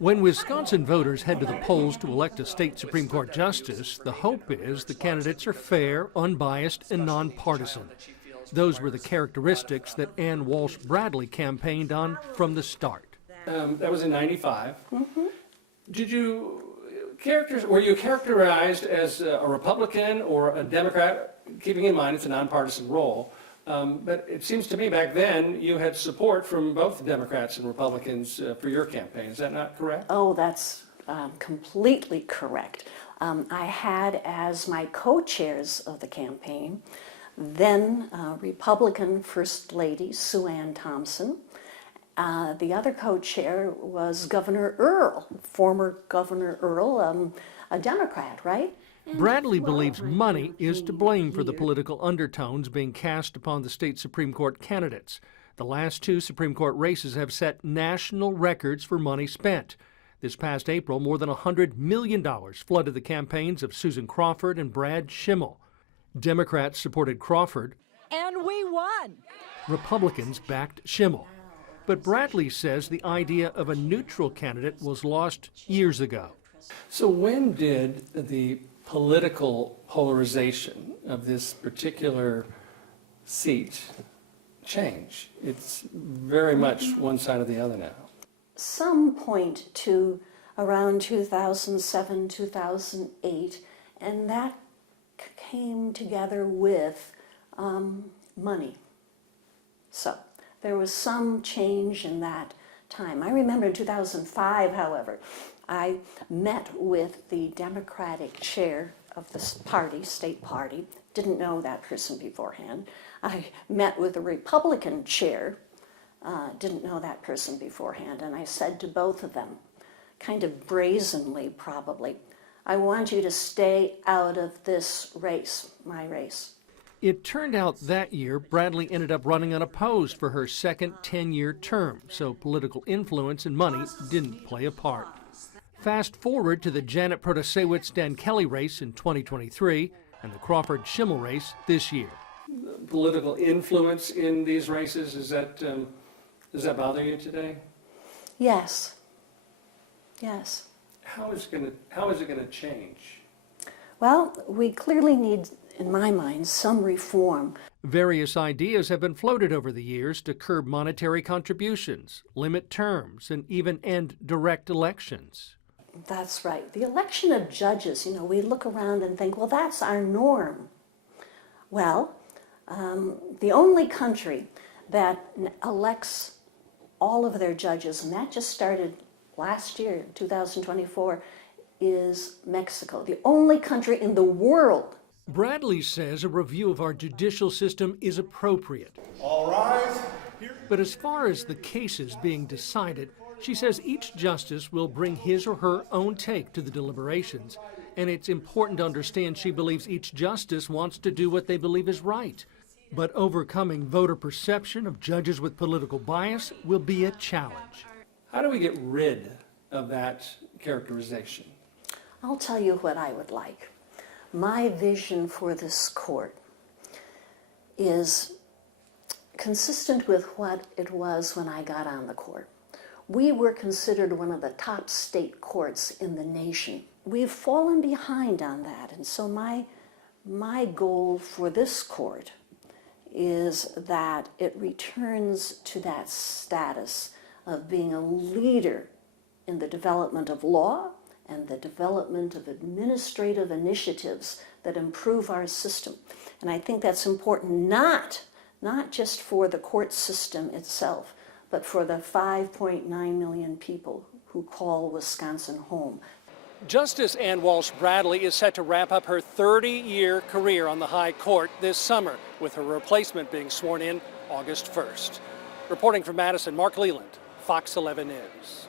When Wisconsin voters head to the polls to elect a state Supreme Court justice, the hope is the candidates are fair, unbiased, and nonpartisan. Those were the characteristics that Ann Walsh Bradley campaigned on from the start. That was in ’95. Were you characterized as a Republican or a Democrat, keeping in mind it's a nonpartisan role? But it seems to me back then you had support from both Democrats and Republicans for your campaign. Is that not correct? Oh, that's completely correct. I had as my co-chairs of the campaign then Republican First Lady Sue Ann Thompson. The other co-chair was Governor Earl, former Governor Earl, a Democrat, right? Bradley believes money is to blame for the political undertones being cast upon the state Supreme Court candidates. The last two Supreme Court races have set national records for money spent. This past April, more than $100 million flooded the campaigns of Susan Crawford and Brad Schimmel. Democrats supported Crawford, and we won. Republicans backed Schimmel. But Bradley says the idea of a neutral candidate was lost years ago. So when did the political polarization of this particular seat change? It's very much one side or the other now. Some point to around 2007, 2008, and that came together with money. So there was some change in that time. I remember in 2005, however, I met with the Democratic chair of the party, state party, didn't know that person beforehand. I met with the Republican chair, didn't know that person beforehand, and I said to both of them, kind of brazenly probably, I want you to stay out of this race, my race. It turned out that year Bradley ended up running unopposed for her second 10-year term, so political influence and money didn't play a part. Fast forward to the Janet Protasewicz-Dan Kelly race in 2023 and the Crawford-Schimmel race this year. Political influence in these races, does that bother you today? Yes. Yes. How is it going to change? Well, we clearly need, in my mind, some reform. Various ideas have been floated over the years to curb monetary contributions, limit terms, and even end direct elections. That's right. The election of judges, we look around and think, well, that's our norm. Well, the only country that elects all of their judges, and that just started last year, 2024, is Mexico, the only country in the world. Bradley says a review of our judicial system is appropriate. All rise. But as far as the cases being decided, she says each justice will bring his or her own take to the deliberations, and it's important to understand she believes each justice wants to do what they believe is right. But overcoming voter perception of judges with political bias will be a challenge. How do we get rid of that characterization? I'll tell you what I would like. My vision for this court is consistent with what it was when I got on the court. We were considered one of the top state courts in the nation. We've fallen behind on that, and so my goal for this court is that it returns to that status of being a leader in the development of law and the development of administrative initiatives that improve our system. And I think that's important not just for the court system itself, but for the 5.9 million people who call Wisconsin home. Justice Ann Walsh Bradley is set to wrap up her 30-year career on the High Court this summer, with her replacement being sworn in August 1st. Reporting from Madison, Mark Leland, Fox 11 News.